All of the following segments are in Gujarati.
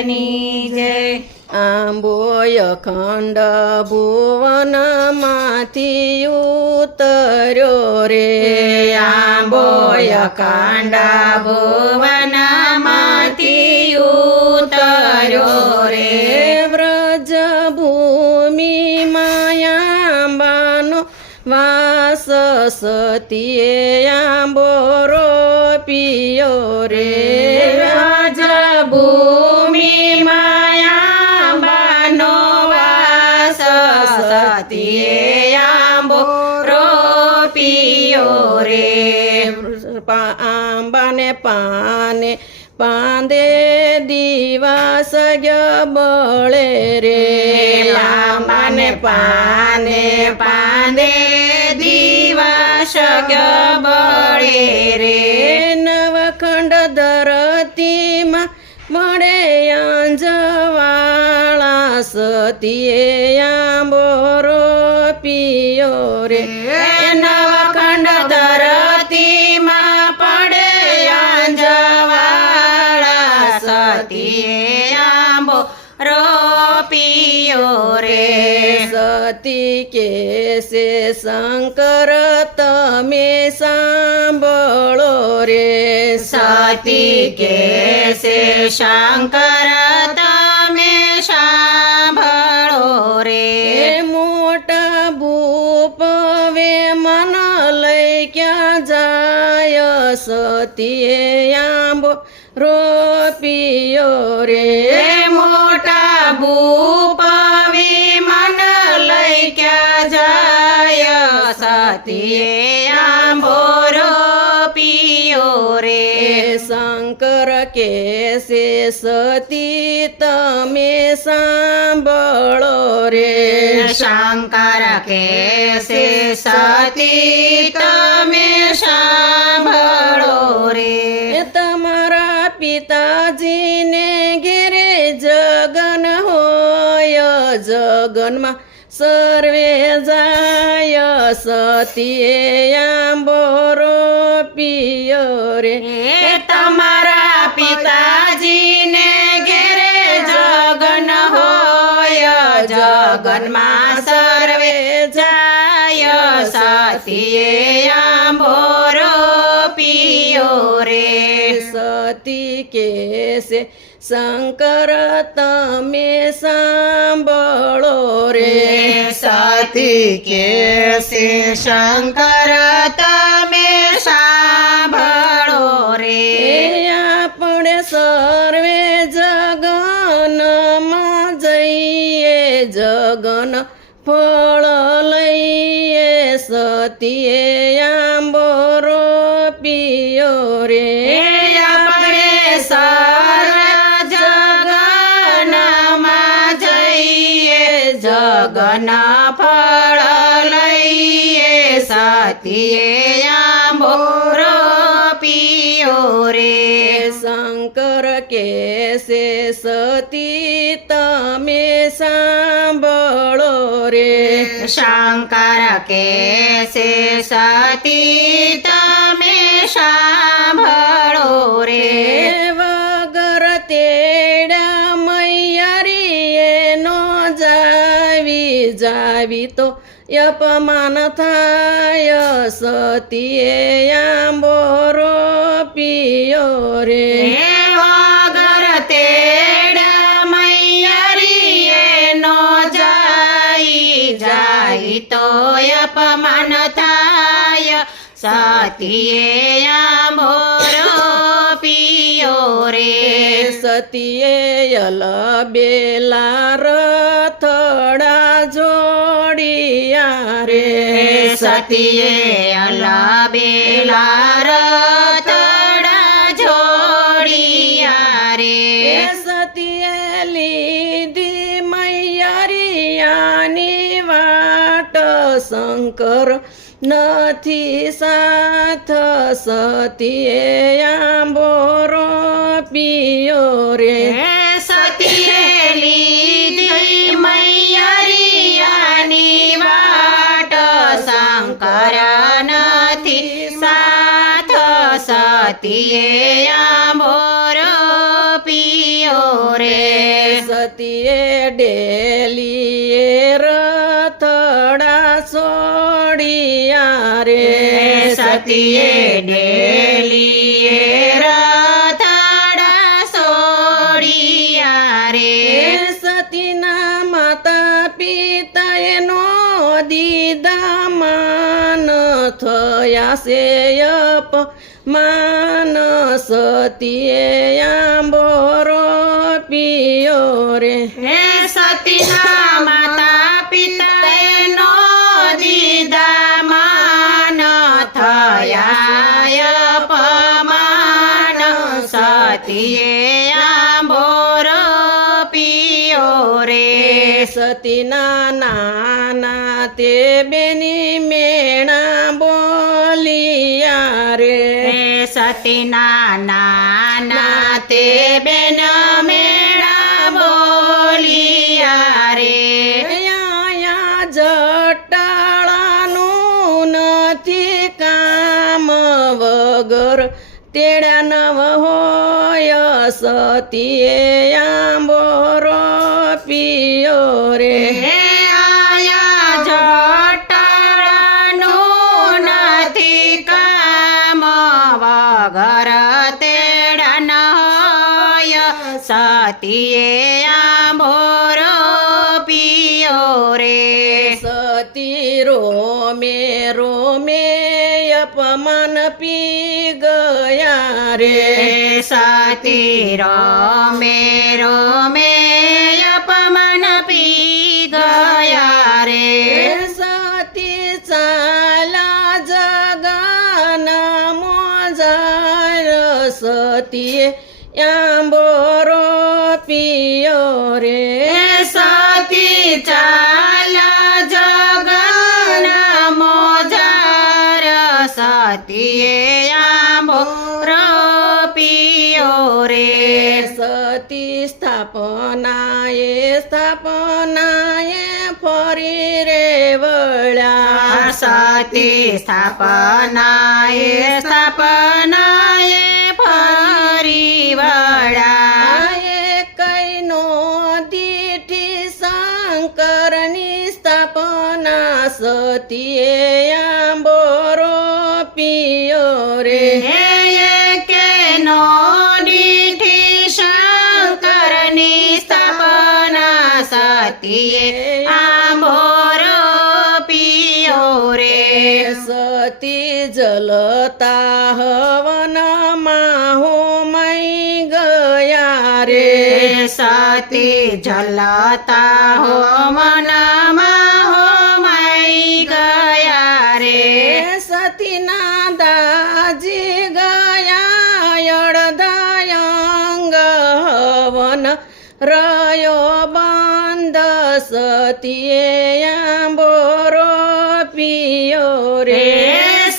લાલની જય. આંબોય ખંડ ભુવનમાંથી ઉતર્યો રે આંબોય ખંડ ભુવનમાંથી ઉતર્યો રે વ્રજ ભૂમિ માયાંબાનો વાસ સતીએ આંબો રોપ્યો રે વ્રજ ભૂમિ માયાંબાનો વાસ સતીએ આંબો રોપ્યો રે આંબાને પાને પાંદે દિવસ બળે રે આંબાને પાને પાંદે દિવસ બળે રે નવખંડ ધરતીમાં મળે અંજવાળા સતીએ આંબો રોપ્યો રે નવખંડ ધરતીમાં પડે અંજવાળા સતીએ આંબો રોપ્યો રે સતી કેસે શંકર તમે સાંભળો રે સતી કેસે શંકર તમે સાંભળો રે મોટા ભૂપ વે મન લઈ ક્યાં જાય સતીએ આંબો રોપ્યો રે મોટા ભૂપ વિમાન લઈ ક્યાં જાય સતીએ આંબો રોપ્યો રે શંકર કેસે સતી તમે સાંભળો રે શંકર કેસે સતી તમે સાંભળો રે તમારા પિતાજીને ઘેરે જગન હોય જગનમાં સર્વે જાય સતીએ આંબો રોપ્યો રે તમારા પિતાજીને ઘેરે જગન હોય જગનમાં સર્વે જાય સતીએ આંબો રોપ્યો રે સતી કેસે શંકર તમે સાંભળો રે સતી કેસે શંકર તમે સાંભળો રે આપણે સર્વે જગનમાં જઈએ જગન ફળ લઈએ સતીએ આંબો રોપ્યો રે આપણે સર્વ જગનમાં જઈએ જગન ફળ લઈએ સતીએ આંબો રોપ્યો રે શંકર કેસે સતી તમે સાંભળો રે શંકર કેસે સતી તમે સાંભળો રે વગર તેડા મૈયરીએ નો જાવી તો અપમાન થાય સતીએ આંબો રોપ્યો રે વગર તેડા મૈયરીએ નો જાય તો અપમાન થાય સતીએ આંબો રોપ્યો રે સતીએ બેલા રથડા જોડિયા રે સતીએ બેલા રથડા જોડિયા રે સતીએ લીધી મૈયરિયાની વાટ શંકર નથી સાથ સતીએ આંબો રોપ્યો રે સતીએ લીધી મૈયરિયાની વાટ શંકર નથી સાથ સતીએ આંબો રોપ્યો રે સતીએ ડેલીએ રથડા છોડિયા રે સતીએ ડેલીએ રથડા છોડિયા રે સતીના માતા પિતાએ નો દીધા માન થયા છે અપમાન સતીએ આંબોરો પિયો રે હે સતીના માતા પિતાએ નો દીધા માન થયા અપમાન સતીએ આંબોરો પિયો રે સતીના નાના તે બેની મેણા બોલિયા રે સતીના નાના તે બેન મેળા બોલિયા રે આયા જટાળાનું નથી કામ વગર તેડા નવ હોય સતીએ આંબોરો પિયો રે હે આયા જટાળાનું નથી કામ વગર તેડા ન હોય સતીએ આંબોરો પિયો રે સતી રોમે રોમે અપમાન પી ગયા રે સતી રોમે રોમે અપમાન પી ગયા રે સતી ચાલા જગના મોજાર સતીએ આંબોરો પિયો રે સતી ચાલા જગના મોજાર સતીએ આંબોરો પિયો રે સતી સ્થાપનાએ ફરી રે વળ્યા સતી સ્થાપનાએ ફરી વળ્યા કઈનો દીઠી શંકરની સ્થાપના સતીએ આંબોરો પિયો રે કે નો દીઠી શંકરની સ્થાપના સતીએ આંબોરો પિયો રે સતી જલતા હવનમાં હોમાઈ ગયા રે સતી જલતા હો મનમાં હોમાઈ ગયા રે સતીના દાજી ગયા અડધાયંગ હવન રયો બંધ સતીએ આંબોરો પિયો રે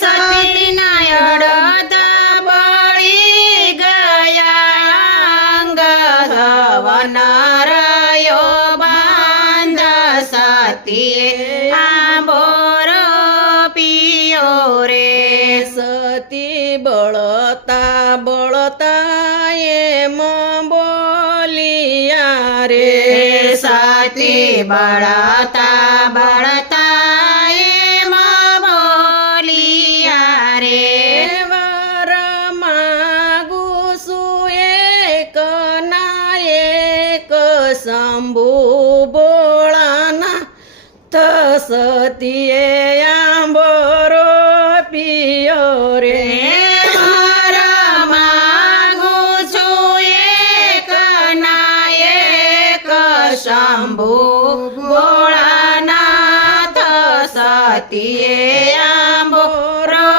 સતીના અડધા બળી ગયા અંગ હવન રયો બાંધ સતીએ આંબોરો પિયો રે સતી બળતા બળતા એમ બોલિયા રે સતી બળતા બળતા એમ બોલિયા રે વર માગુ છું એક ના એક શંભુ બોળાના સતીએ આંબોરો પિયો રે શંભુ ભોળાનાથ સતીએ આંબોરો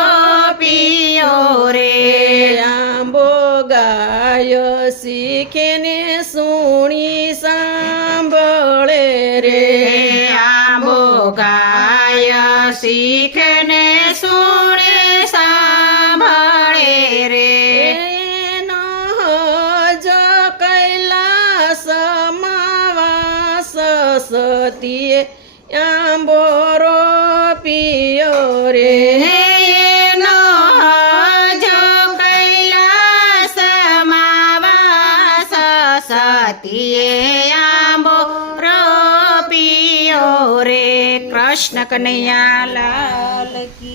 પિયો રે આંબો ગાય શીખે ને સુણી સાંભળે રે આંબો ગાય શીખને સુણે સાંભળે રે એનો હજ કૈલાસ માવાસ સતીએ આંબોરો પિયો રે એનો જો કૈલાસમાં વાસ સતીએ આંબોરો આવ્યો રે કૃષ્ણ કનૈયા લાલ કી